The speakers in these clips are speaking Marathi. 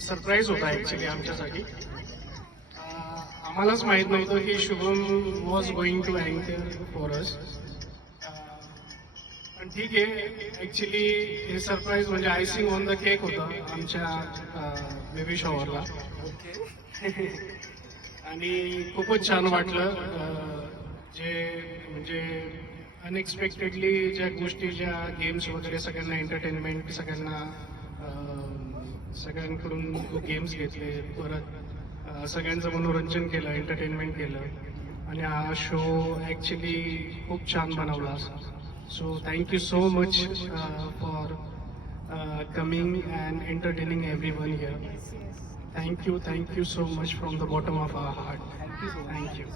सरप्राईज होता ॲक्च्युली आमच्यासाठी. आम्हालाच माहीत नव्हतं की शुभम वॉज गोइंग टू अँकर फॉर अस. पण ठीक आहे, ॲक्च्युली हे सरप्राईज म्हणजे आयसिंग ऑन द केक होतं आमच्या बेबी शॉवरला. आणि खूपच छान वाटलं. जे म्हणजे अनएक्सपेक्टेडली ज्या गोष्टी, ज्या गेम्स वगैरे, सगळ्यांना एंटरटेनमेंट, सगळ्यांकडून गेम्स घेतले, परत सगळ्यांचं मनोरंजन केलं, एंटरटेनमेंट केलं, आणि हा शो ॲक्च्युली खूप छान बनवला. So thank you so much for coming and entertaining everyone here. Thank you so much from the bottom of our heart. Thank you.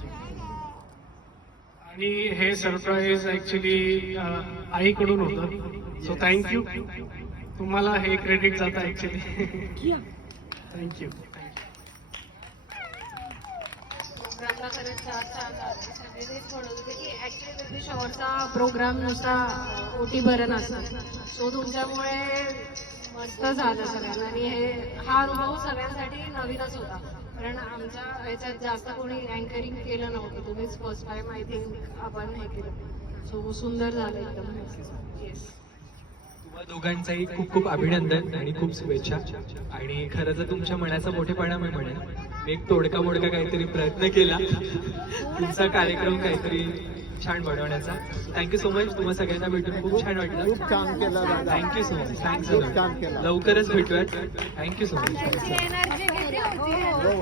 आणि हे सरप्राईज ॲक्च्युली आईकडून होतं. So thank you. तुम्हाला हे क्रेडिट जातं ॲक्च्युली. थँक्यू. प्रोग्रामला खरंच छान झालं. सगळे तेच म्हणत होते की ॲक्च्युली बेबी शॉवरचा प्रोग्राम नुसता ओटीभर नसतो, सो तुमच्यामुळे मस्त झालं सगळ्यांना. आणि हा अनुभव सगळ्यांसाठी नवीनच होता, कारण आमच्या ह्याच्यात जास्त कोणी अँकरिंग केलं नव्हतं. तुम्हीच फर्स्ट टाइम आय थिंक आपण हे केलं. सो सुंदर झालं एकदम. येस. तुम्हा दोघांचाही खूप खूप अभिनंदन आणि खूप शुभेच्छा. आणि खरं तर तुमच्या मनाचा मोठेपणा मी म्हणेन, मी एक तोडका मोडका काहीतरी प्रयत्न केला तुमचा कार्यक्रम काहीतरी छान बनवण्याचा. Thank you so much. तुम्हा सगळ्यांना भेटून खूप छान वाटलं. खूप छान केलं दादा. Thank you so much. खूप छान केलं. लवकरच भेटूयात. Thank you so much. एनर्जी किती होती.